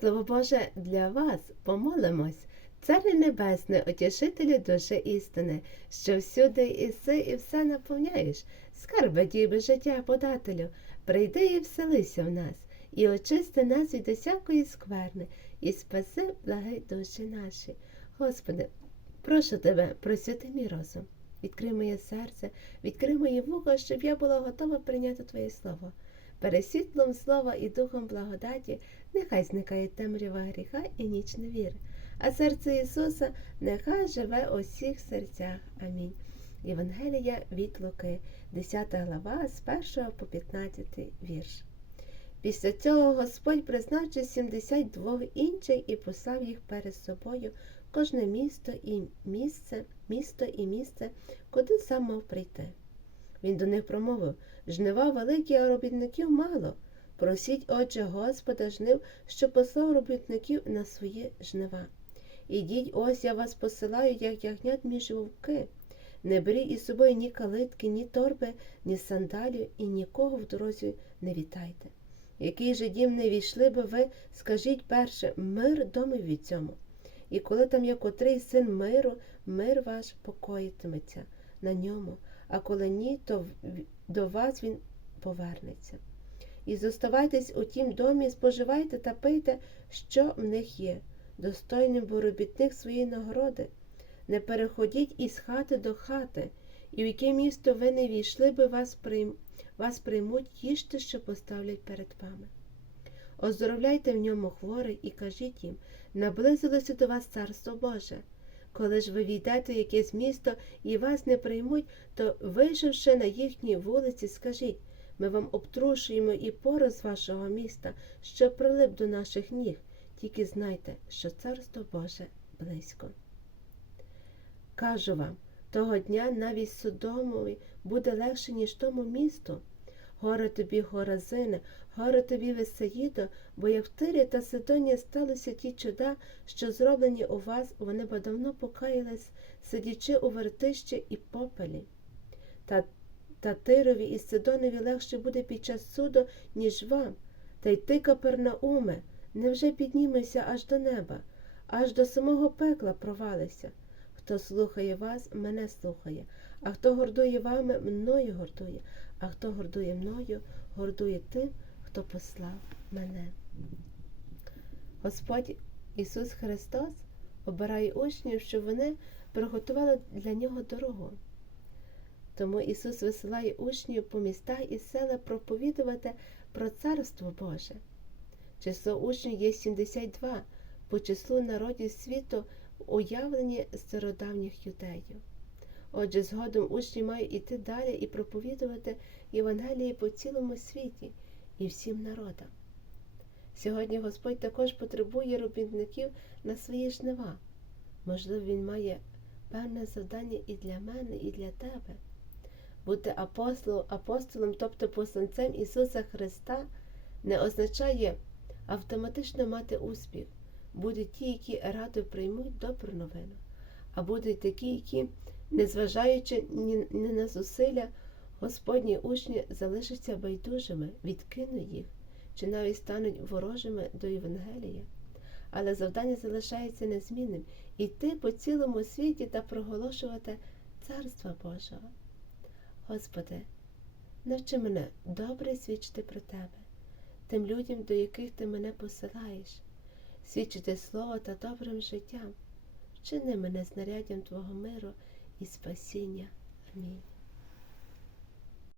Слово Боже, для вас помолимось. Царе Небесне, утішителю душі істини, що всюди іси і все наповняєш, скарби діби життя подателю, прийди і вселися в нас, і очисти нас від усякої скверни, і спаси благи душі наші. Господи, прошу тебе, просвяти мій розум, відкрий моє серце, відкрий моє вухо, щоб я була готова прийняти Твоє Слово. Пересвітлом слова і духом благодаті нехай зникає темрява гріха і ніч невіри, а серце Ісуса нехай живе у всіх серцях. Амінь. Євангелія від Луки, 10 глава, з 1 по 15 вірш. Після цього Господь призначив 72 інших і послав їх перед собою кожне місто і місце, місто і місце, куди сам мав прийти. Він до них промовив жнива великі, а робітників мало. Просіть, отже, Господа жнив, що послав робітників на свої жнива. Ідіть, ось я вас посилаю, як ягнят між вовки. Не беріть із собою ні калитки, ні торби, ні сандалію, і нікого в дорозі не вітайте. Який же дім не війшли би ви, скажіть перше, мир домив від цьому. І коли там є котрий син миру, мир ваш покоїтиметься на ньому, а коли ні, то до вас він повернеться. І зоставайтесь у тім домі, споживайте та пийте, що в них є, достойним бо робітник своєї нагороди. Не переходіть із хати до хати, і в яке місто ви не війшли би вас, прийм... вас приймуть, їжте, що поставлять перед вами. Оздоровляйте в ньому хворих і кажіть їм, наблизилося до вас царство Боже. Коли ж ви війдете в якесь місто і вас не приймуть, то, вийшовши на їхній вулиці, скажіть ми вам обтрушуємо і пору з вашого міста, що прилип до наших ніг, тільки знайте, що царство Боже близько. Кажу вам, того дня навіть Содомові буде легше, ніж тому місту. Горе тобі, Горазине, горе тобі Весаїдо, бо як в Тирі та Сидоні сталися ті чуда, що зроблені у вас, вони б давно покаялись, сидячи у вертищі і попелі. Та, та Тирові і Сидонові легше буде під час суду, ніж вам. Та й ти, Капернауме, невже піднімешся аж до неба, аж до самого пекла провалися. Хто слухає вас, мене слухає, а хто гордує вами, мною гордує, а хто гордує мною, гордує тим, хто послав мене. Господь Ісус Христос обирає учнів, щоб вони приготували для нього дорогу. Тому Ісус висилає учнів по містах і села проповідувати про Царство Боже. Число учнів є 72 по числу народів світу уявлені стародавніх юдеїв. Отже, згодом учні мають іти далі і проповідувати Євангелії по цілому світі і всім народам. Сьогодні Господь також потребує робітників на свої жнива. Можливо, Він має певне завдання і для мене, і для тебе. Бути апостолом, апостолом, тобто посланцем Ісуса Христа, не означає автоматично мати успіх. Будуть ті, які радо приймуть добру новину, а будуть такі, які, незважаючи ні, ні на зусилля, Господні учні залишаться байдужими, відкинуть їх чи навіть стануть ворожими до Євангелія. Але завдання залишається незмінним іти по цілому світі та проголошувати Царство Божого. Господи, навчи мене добре свідчити про Тебе, тим людям, до яких Ти мене посилаєш, свідчити слово та добрим життям, вчини мене знаряддям Твого миру і спасіння. Амінь.